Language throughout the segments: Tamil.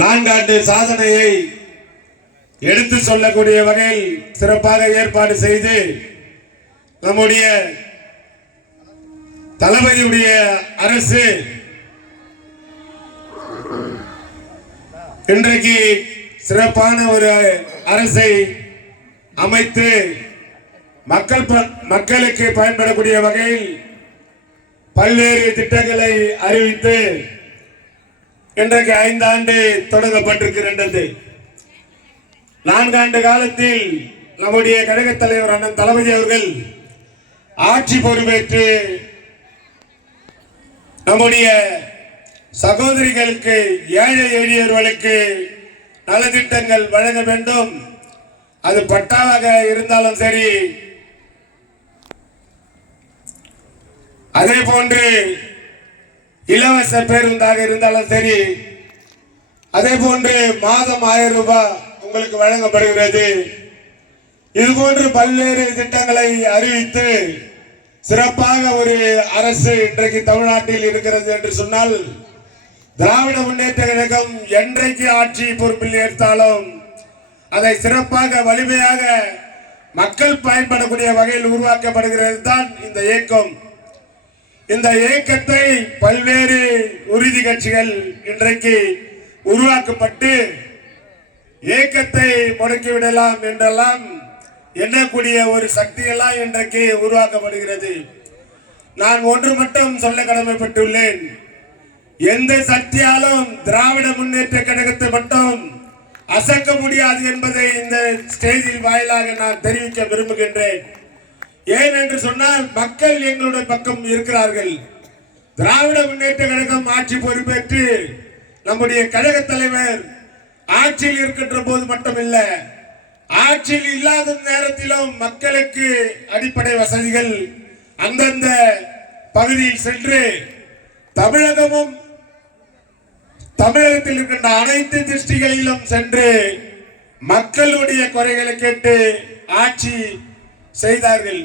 4 ஆண்டு சாதனையை எடுத்து சொல்லக்கூடிய வகையில் சிறப்பாக ஏற்பாடு செய்து நம்முடைய தளபதியுடைய அரசு இன்றைக்கு சிறப்பான ஒரு அரசை அமைத்து மக்களுக்கு பயன்படக்கூடிய வகையில் பல்வேறு திட்டங்களை அறிவித்து இன்றைக்கு 5 ஆண்டு தொடங்கப்பட்டிருக்கின்றது. 4 ஆண்டு காலத்தில் நம்முடைய கழக தலைவர் அண்ணன் தளபதி அவர்கள் ஆட்சி பொறுப்பேற்று நம்முடைய சகோதரிகளுக்கு ஏழை எளியவர்களுக்கு நலத்திட்டங்கள் வழங்க வேண்டும். அது பட்டாவாக இருந்தாலும் சரி, அதே போன்று இலவச பேருந்தாக இருந்தாலும் சரி, அதே போன்று மாதம் 1000 ரூபாய் உங்களுக்கு வழங்கப்படுகிறது. இது போன்று பல்வேறு திட்டங்களை அறிவித்து சிறப்பாக ஒரு அரசு இன்றைக்கு தமிழ்நாட்டில் இருக்கிறது என்று சொன்னால், திராவிட முன்னேற்ற கழகம் என்றைக்கு ஆட்சி பொறுப்பில் ஏற்றாலும் அதை சிறப்பாக வலிமையாக மக்கள் பயன்படக்கூடிய வகையில் உருவாக்கப்படுகிறது தான் இந்த இயக்கம். இந்த இயக்கத்தை பல்வேறு உறுதி கட்சிகள் இன்றைக்கு உருவாக்கப்பட்டு இயக்கத்தை முடக்கிவிடலாம் என்றெல்லாம் எண்ணக்கூடிய ஒரு சக்தியெல்லாம் இன்றைக்கு உருவாக்கப்படுகிறது. நான் ஒன்று மட்டும் சொல்ல கடமைப்பட்டுள்ளேன். எந்த சக்தியாலும் திராவிட முன்னேற்ற கழகத்தை மட்டும் அசைக்க முடியாது என்பதை இந்த ஸ்டேஜில் வாயிலாக நான் தெரிவிக்க விரும்புகின்றேன். ஏன் என்று சொன்னால், மக்கள் எங்களுடைய பக்கம் இருக்கிறார்கள். திராவிட முன்னேற்ற கழகம் ஆட்சி பொறுப்பேற்று நம்முடைய கழக தலைவர் ஆட்சியில் இருக்கின்ற போது மட்டுமில்ல, ஆட்சியில் இல்லாத நேரத்திலும் மக்களுக்கு அடிப்படை வசதிகள் அந்தந்த பகுதியில் சென்று தமிழகத்தில் இருக்கின்ற அனைத்து டிஸ்ட்ரிக்ட்களிலும் சென்று மக்களுடைய குறைகளை கேட்டு ஆட்சி செய்தார்கள்.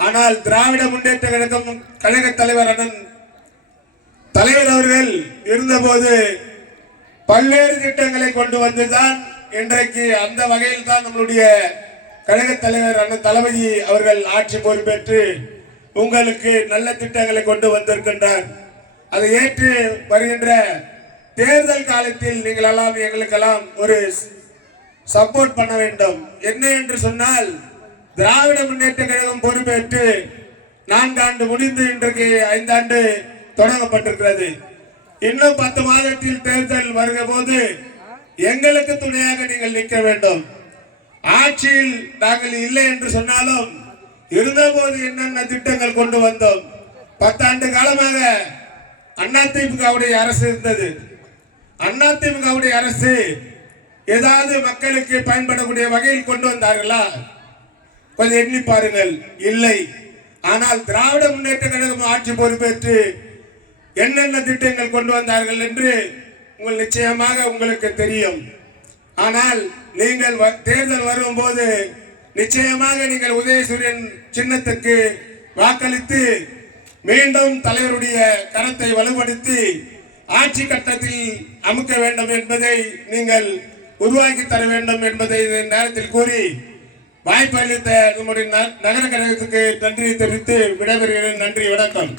ஆனால் திராவிட முன்னேற்ற கழகம் கழக தலைவர் அண்ணன் தலைவர் அவர்கள் இருந்தபோது பல்வேறு திட்டங்களை கொண்டு வந்துதான் இன்றைக்கு அந்த வகையில் தான் நம்மளுடைய கழக தலைவர் அண்ணன் தளபதி அவர்கள் ஆட்சி பொறுப்பேற்று உங்களுக்கு நல்ல திட்டங்களை கொண்டு வந்திருக்கின்றார். அதை ஏற்று வருகின்ற தேர்தல் காலத்தில் நீங்கள் எல்லாம் எங்களுக்கெல்லாம் ஒரு சப்போர்ட் பண்ண வேண்டும். என்ன என்று சொன்னால், திராவிட முன்னேற்ற கழகம் பொறுப்பேற்று 4 ஆண்டு முடிந்து இன்றைக்கு 5 ஆண்டு தொடங்கப்பட்டிருக்கிறது. இன்னும் 10 மாதத்தில் தேர்தல் வருகிற போது எங்களுக்கு துணையாக நீங்கள் நிற்க வேண்டும். ஆட்சியில் நாங்கள் இல்லை என்று சொன்னாலும் இருந்தபோது என்னென்ன திட்டங்கள் கொண்டு வந்தோம். 10 ஆண்டு காலமாக அதிமுகவுடைய அரசு இருந்தது. அதிமுகவுடைய அரசு ஏதாவது மக்களுக்கு பயன்படக்கூடிய வகையில் கொண்டு வந்தார்களா? கொஞ்சம் எண்ணி பாருங்கள். இல்லை. ஆனால் திராவிட முன்னேற்ற கழகம் ஆட்சி பொறுப்பேற்று என்னென்ன திட்டங்கள் கொண்டு வந்தார்கள் என்று நிச்சயமாக உங்களுக்கு தெரியும். ஆனால் நீங்கள் தேர்தல் வரும்போது நிச்சயமாக நீங்கள் உதயசூரியன் சின்னத்துக்கு வாக்களித்து மீண்டும் தலைவருடைய கரத்தை வலுப்படுத்தி ஆட்சி கட்டத்தில் அமுக்க வேண்டும் என்பதை நீங்கள் உருவாக்கி தர வேண்டும் என்பதை இந்த நேரத்தில் கூறி வாய்ப்பு அளித்த நம்முடைய நகர கழகத்துக்கு நன்றி தெரிவித்து விடைபெறுகிறேன். நன்றி, வணக்கம்.